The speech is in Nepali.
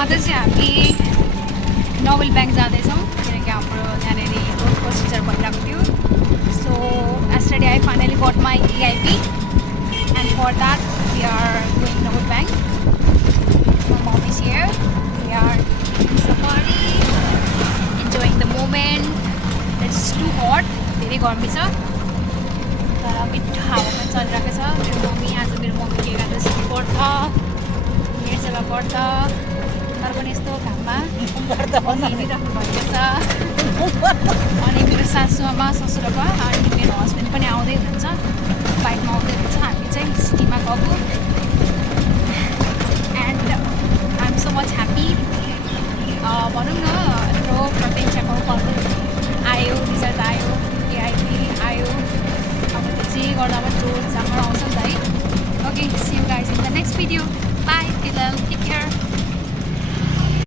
आज चाहिँ हामी नोबल ब्याङ्क जाँदैछौँ किनकि हाम्रो यहाँनिर रोड प्रोसिजर भइरहेको थियो. So yesterday I finally got my EIP and for that we are going Nobel Bank. My mom is here. We are in safari, enjoying the moment. It's too hot. धेरै गर्मी छ तर मिठो हावा पनि चलिरहेको छ. मेरो मम्मी के एकादशी व्रत निर्जला व्रत तर पनि यस्तो घाममा हिँडिराख्नु भएको छ. अनि मेरो सासूआमा ससुराबा अनि मेरो हस्बेन्ड पनि आउँदै हुनुहुन्छ, बाइकमा आउँदै हुनुहुन्छ. हामी चाहिँ सिटीमा गएको and I am so much happy. भनौँ न यत्रो प्रत्यक्षको फल आयो, रिजल्ट आयो, एआइपी आयो. अब त्यो जे गर्दा पनि जोड जाँगर आउँछ नि त है. Okay, see you guys in the next video. Bye. Till take care.